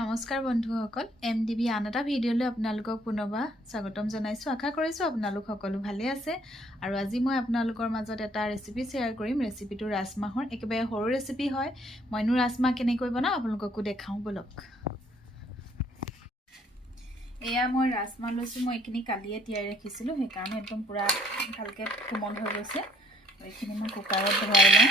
নমস্কাৰ বন্ধুসকল এমডিবি আন এটা ভিডিঅ'লৈ আপোনালোকক পুনৰবাৰ স্বাগতম জনাইছোঁ আশা কৰিছোঁ আপোনালোক সকলো ভালে আছে আৰু আজি মই আপোনালোকৰ মাজত এটা ৰেচিপি শ্বেয়াৰ কৰিম ৰেচিপিটো ৰাজমাহৰ একেবাৰে সৰু ৰেচিপি হয় মইনো ৰাজমাহ কেনেকৈ বনাওঁ আপোনালোককো দেখাওঁ বলক এয়া মই ৰাজমাহ লৈছোঁ মই এইখিনি কালিয়ে তিয়াই ৰাখিছিলোঁ সেইকাৰণে একদম পুৰা ভালকৈ কোমল হৈ গৈছে এইখিনি মই কুকাৰত ভৰাই লওঁ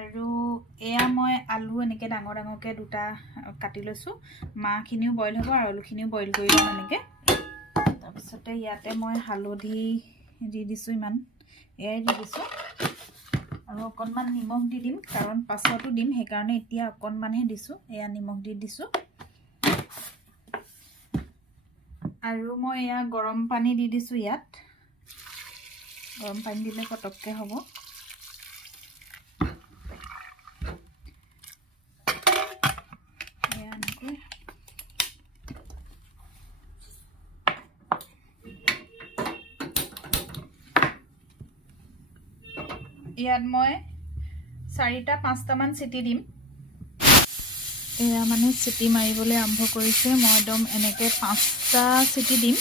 আৰু এয়া মই আলু এনেকৈ ডাঙৰ ডাঙৰকৈ দুটা কাটি লৈছোঁ মাহখিনিও বইল হ'ব আৰু আলুখিনিও বইল কৰি ল'ম এনেকৈ তাৰপিছতে ইয়াতে মই হালধি দি দিছোঁ ইমান এয়াই দি দিছোঁ আৰু অকণমান নিমখ দি দিম কাৰণ পাছতো দিম সেইকাৰণে এতিয়া অকণমানহে দিছোঁ এয়া নিমখ দি দিছোঁ আৰু মই এয়া গৰম পানী দি দিছোঁ ইয়াত গৰম পানী দিলে পটককৈ হ'ব ইয়াত মই 4টা 5টামান চিটি দিম এয়া মানে চিটি মাৰিবলৈ আৰম্ভ কৰিছে মই একদম এনেকৈ 5টা চিটি দিম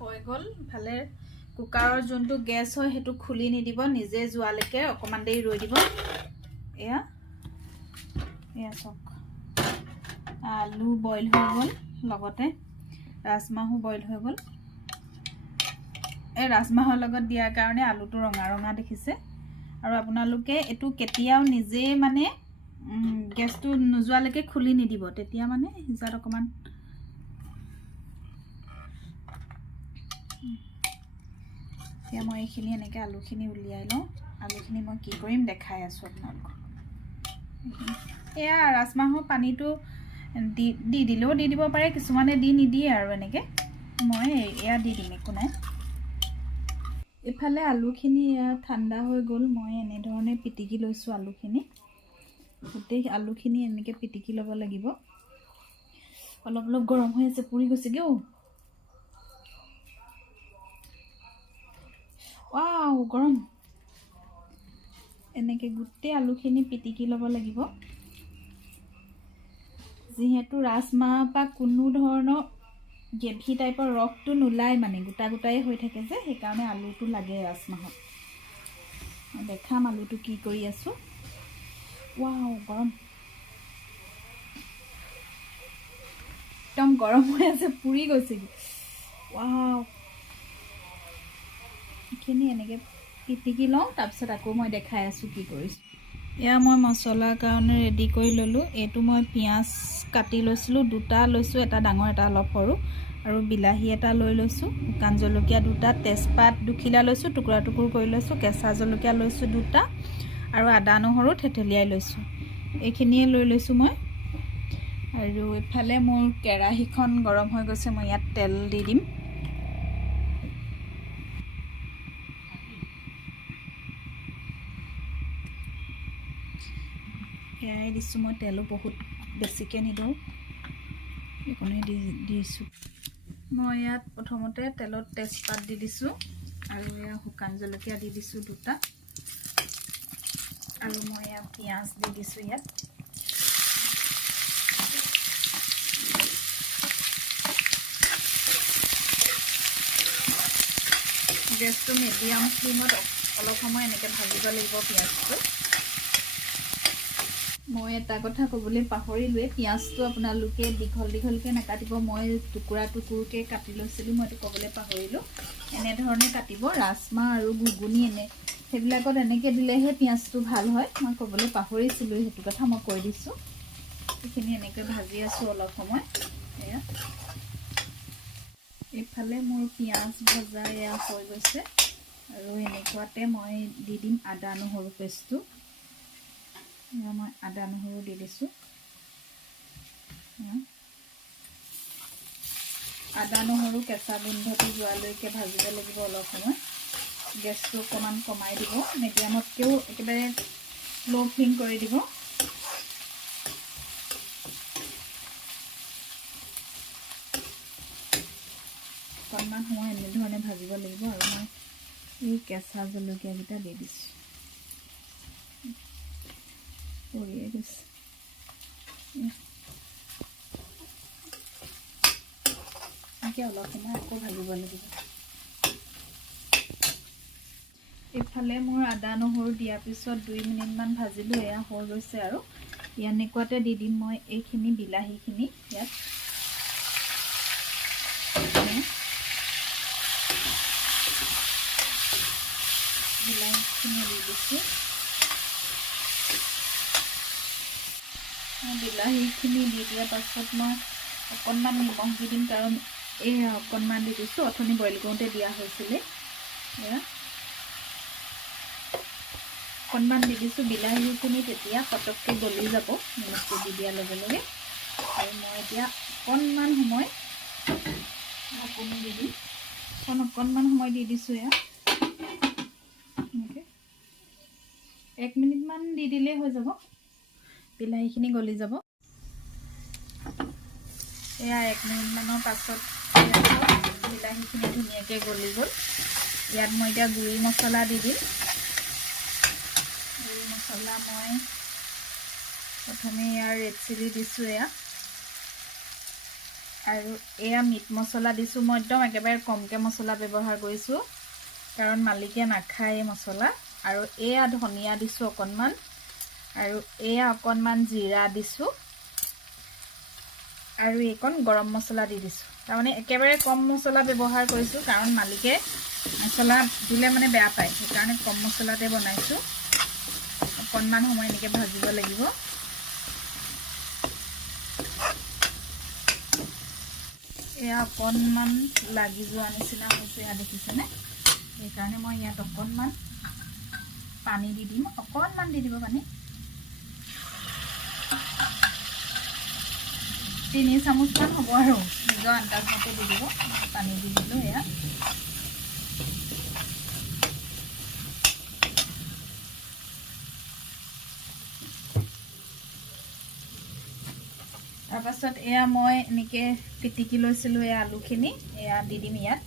হৈ গ'ল ভালে কুকাৰৰ যোনটো গেছ হয় সেইটো খুলি নিদিব নিজে যোৱালৈকে অকণমান দেৰি ৰৈ দিব এয়া চাওক আলু বইল হৈ গ'ল লগতে ৰাজমাহো বইল হৈ গ'ল এই ৰাজমাহৰ লগত দিয়াৰ কাৰণে আলুটো ৰঙা ৰঙা দেখিছে আৰু আপোনালোকে এইটো কেতিয়াও নিজে মানে গেছটো নোযোৱালৈকে খুলি নিদিব তেতিয়া মানে সিজাত অকণমান এতিয়া মই এইখিনি এনেকৈ আলুখিনি উলিয়াই লওঁ আলুখিনি মই কি কৰিম দেখাই আছোঁ আপোনালোকক এয়া ৰাজমাহৰ পানীটো দি দিলেও দি দিব পাৰে কিছুমানে দি নিদিয়ে আৰু এনেকৈ মই এয়া দি দিম একো নাই ইফালে আলুখিনি ঠাণ্ডা হৈ গ'ল মই এনেধৰণে পিটিকি লৈছোঁ আলুখিনি গোটেই আলুখিনি এনেকৈ পিটিকি ল'ব লাগিব অলপ অলপ গৰম হৈ আছে পুৰি গৈছেগৈ ৱাও গৰম এনেকৈ গোটেই আলুখিনি পিটিকি ল'ব লাগিব যিহেতু ৰাজমাহ বা কোনো ধৰণৰ গ্ৰেভি টাইপৰ ৰসটো নোলায় মানে গোটা গোটাই হৈ থাকে যে সেইকাৰণে আলুটো লাগে ৰাজমাহত দেখাম আলুটো কি কৰি আছোঁ ৱাও গৰম একদম গৰম হৈ আছে পুৰি গৈছেগৈ ৱাও এইখিনি এনেকৈ পিটিকি লওঁ তাৰপিছত আকৌ মই দেখাই আছোঁ কি কৰিছোঁ এয়া মই মছলাৰ কাৰণে ৰেডি কৰি ল'লোঁ এইটো মই পিঁয়াজ কাটি লৈছিলোঁ দুটা লৈছোঁ এটা ডাঙৰ এটা অলপ সৰু আৰু বিলাহী এটা লৈ লৈছোঁ শুকান জলকীয়া দুটা তেজপাত দুখিলা লৈছোঁ টুকুৰা টুকুৰ কৰি লৈছোঁ কেঁচা জলকীয়া লৈছোঁ দুটা আৰু আদা নহৰু থেতেলিয়াই লৈছোঁ এইখিনিয়ে লৈ লৈছোঁ মই আৰু ইফালে মোৰ কেৰাহীখন গৰম হৈ গৈছে মই ইয়াত তেল দি দিম এয়াই দিছোঁ মই তেলো বহুত বেছিকৈ নিদিওঁ এইকণে দিছোঁ মই ইয়াত প্ৰথমতে তেলত তেজপাত দি দিছোঁ আৰু এয়া শুকান জলকীয়া দি দিছোঁ দুটা আৰু মই এয়া পিঁয়াজ দি দিছোঁ ইয়াত গেছটো মিডিয়াম ফ্লেমত অলপ সময় এনেকৈ ভাজিব লাগিব পিঁয়াজটো মই এটা কথা ক'বলৈ পাহৰিলোৱে পিঁয়াজটো আপোনালোকে দীঘল দীঘলকৈ নাকাটিব মই টুকুৰা টুকুৰকৈ কাটি লৈছিলোঁ মই এইটো ক'বলৈ পাহৰিলোঁ এনেধৰণে কাটিব ৰাজমাহ আৰু ঘুগুনি সেইবিলাকত এনেকৈ দিলেহে পিঁয়াজটো ভাল হয় মই ক'বলৈ পাহৰিছিলোঁ সেইটো কথা মই কৈ দিছোঁ এইখিনি এনেকৈ ভাজি আছোঁ অলপ সময় এয়া এইফালে মোৰ পিঁয়াজ ভজা এয়া হৈ গৈছে আৰু এনেকুৱাতে মই দি দিম আদা নহৰু পেষ্টটো মই আদা নহৰু দি দিছোঁ আদা নহৰু কেঁচা গোন্ধটো যোৱালৈকে ভাজিব লাগিব অলপ সময় গেছটো অকণমান কমাই দিব মিডিয়ামতকৈও একেবাৰে ল' ফ্লেম কৰি দিব অকণমান সময় এনেধৰণে ভাজিব লাগিব আৰু মই এই কেঁচা জলকীয়াকেইটা দি দিছোঁ পৰিয়ে গৈছে এনেকৈ অলপ সময় আকৌ ভাজিব লাগিব এইফালে মোৰ আদা নহৰু দিয়াৰ পিছত 2 মিনিটমান ভাজিলোঁ এয়া হৈ গৈছে আৰু এনেকুৱাতে দি দিম মই এইখিনি বিলাহীখিনি ইয়াত বিলাহীখিনি দি দিছোঁ বিলাহীখিনি দি দিয়াৰ পাছত মই অকণমান নিমখ দি দিম কাৰণ এই অকণমান দি দিছোঁ অথনি বইল কৰোঁতে দিয়া হৈছিলে এয়া অকণমান দি দিছোঁ বিলাহীখিনি তেতিয়া পটককৈ গলি যাব নিমখটো দি দিয়াৰ লগে লগে আৰু মই এতিয়া অকণমান সময় ঢাকোন দি দিম অকণমান সময় দি দিছোঁ এয়া 1 মিনিটমান দি দিলেই হৈ যাব বিলাহীখিনি গলি যাব এয়া 1 মিনিটমানৰ পাছত বিলাহীখিনি ধুনীয়াকৈ গলি গ'ল ইয়াত মই এতিয়া গুড়ি মছলা দি দিম গুড়ি মছলা মই প্ৰথমে ইয়াৰ ৰেড চিলি দিছোঁ এয়া আৰু এয়া মিট মছলা দিছোঁ মই একদম একেবাৰে কমকৈ মছলা ব্যৱহাৰ কৰিছোঁ কাৰণ মালিকে নাখায় এই মছলা আৰু এয়া ধনিয়া দিছোঁ অকণমান আৰু এয়া অকণমান জিৰা দিছোঁ আৰু এইকণ গৰম মছলা দি দিছোঁ তাৰমানে একেবাৰে কম মছলা ব্যৱহাৰ কৰিছোঁ কাৰণ মালিকে মছলা দিলে মানে বেয়া পায় সেইকাৰণে কম মছলাতে বনাইছোঁ অকণমান সময় এনেকৈ ভাজিব লাগিব এয়া অকণমান লাগি যোৱা নিচিনা হৈছে এয়া দেখিছেনে সেইকাৰণে মই ইয়াত অকণমান পানী দি দিম অকণমান দি দিব পানী 3 চামুচমান হ'ব আৰু নিজৰ আন্দাজ মতে দি দিব পানী দি দিলোঁ এয়া তাৰপাছত এয়া মই এনেকৈ পিটিকি লৈছিলোঁ এই আলুখিনি এয়া দি দিম ইয়াত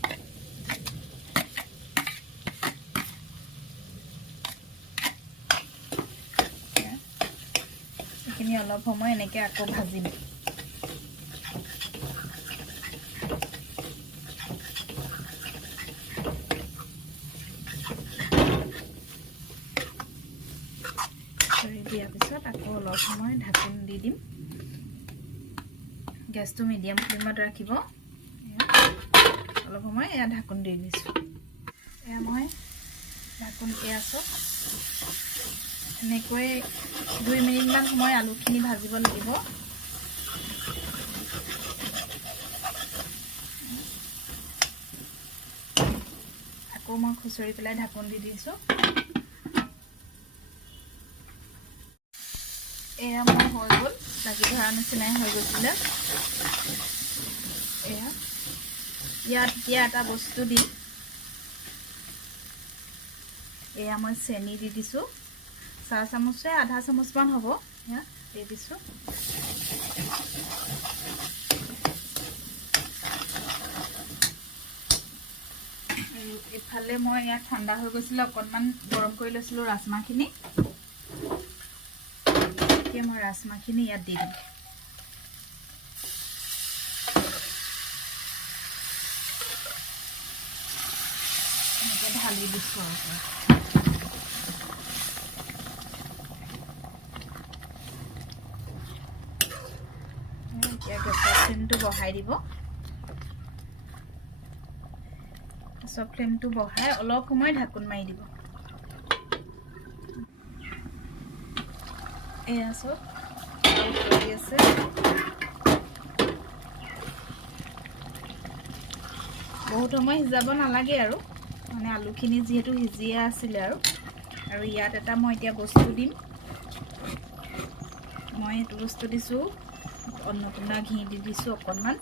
এইখিনি অলপ সময় এনেকৈ আকৌ ভাজিম দিয়াৰ পিছত আকৌ অলপ সময় ঢাকোন দি দিম গেছটো মিডিয়াম ফ্লেমত ৰাখিব অলপ সময় এয়া ঢাকোন দি দিছোঁ এয়া মই ঢাকোন দি আছোঁ এনেকৈ 2 মিনিটমান সময় আলুখিনি ভাজিব লাগিব আকৌ মই খুচৰি পেলাই ঢাকোন দি দিছোঁ এয়া মোৰ হৈ গ'ল লাগি ধৰা নিচিনাই হৈ গৈছিলে এয়া ইয়াত এতিয়া এটা বস্তু দিম এয়া মই চেনি দি দিছোঁ 4 চামুচে আধা চামুচমান হ'ব এয়া দি দিছোঁ আৰু এফালে মই ইয়াত ঠাণ্ডা হৈ গৈছিলে অকণমান গৰম কৰি লৈছিলোঁ ৰাজমাহখিনি মই ৰাজমাহখিনি ইয়াত দি দিম এনেকৈ ঢালি দিছোঁ এতিয়া গেছৰ ফ্লেমটো বঢ়াই দিব গেছৰ ফ্লেমটো বঢ়াই অলপ সময় ঢাকোন মাৰি দিব এয়া চব কৰি আছে বহুত সময় সিজাব নালাগে আৰু মানে আলুখিনি যিহেতু সিজিয়ে আছিলে আৰু ইয়াত এটা মই এতিয়া বস্তু দিম মই এইটো বস্তু দিছোঁ অন্নপূৰ্ণা ঘি দি দিছোঁ অকণমান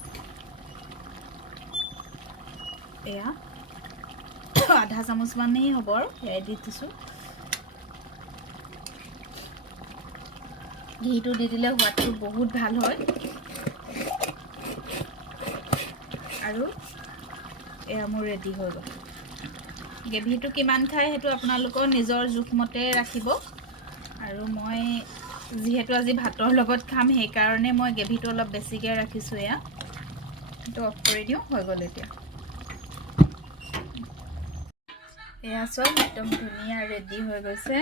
এয়া আধা চামুচমানেই হ'ব আৰু এয়াই দি দিছোঁ ঘিটো দি দিলে সোৱাদটো বহুত ভাল হয় আৰু এয়া মোৰ ৰেডি হৈ গ'ল গ্ৰেভিটো কিমান খায় সেইটো আপোনালোকৰ নিজৰ জোখমতে ৰাখিব আৰু মই যিহেতু আজি ভাতৰ লগত খাম সেইকাৰণে মই গ্ৰেভিটো অলপ বেছিকৈ ৰাখিছোঁ এয়া এইটো অফ কৰি দিওঁ হৈ গ'ল এতিয়া এয়া চব একদম ধুনীয়া ৰেডি হৈ গৈছে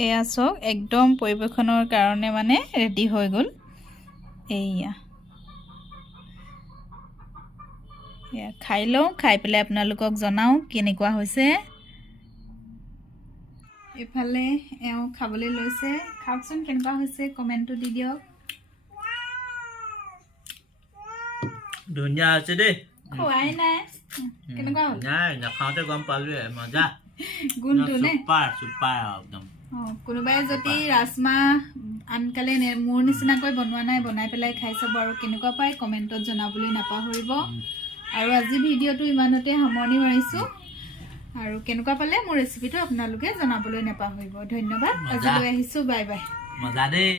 এয়া চব একদম পৰিবেশনৰ কাৰণে মানে ৰেডি হৈ গ'ল এয়া খাই লওঁ খাই পেলাই আপোনালোকক জনাওঁ কেনেকুৱা হৈছে এফালে এওঁ খাবলৈ লৈছে খাওকচোন কেনেকুৱা হৈছে কমেণ্টটো দি দিয়ক ধুনীয়া আছে দেই খোৱাই নাই কেনেকুৱা হ'ল নাই নাখাওঁতে গম পালোৱে মজা গুণটো নে চুপাৰ একদম কোনোবাই যদি ৰাজমাহ আনকালে মোৰ নিচিনাকৈ বনোৱা নাই বনাই পেলাই খাই চাব আৰু কেনেকুৱা পায় কমেণ্টত জনাবলৈ নাপাহৰিব আৰু আজি ভিডিঅ'টো ইমানতে সামৰণি মাৰিছোঁ আৰু কেনেকুৱা পালে মোৰ ৰেচিপিটো আপোনালোকে জনাবলৈ নাপাহৰিব ধন্যবাদ আজিলৈ আহিছোঁ বাই বাই মজা দেই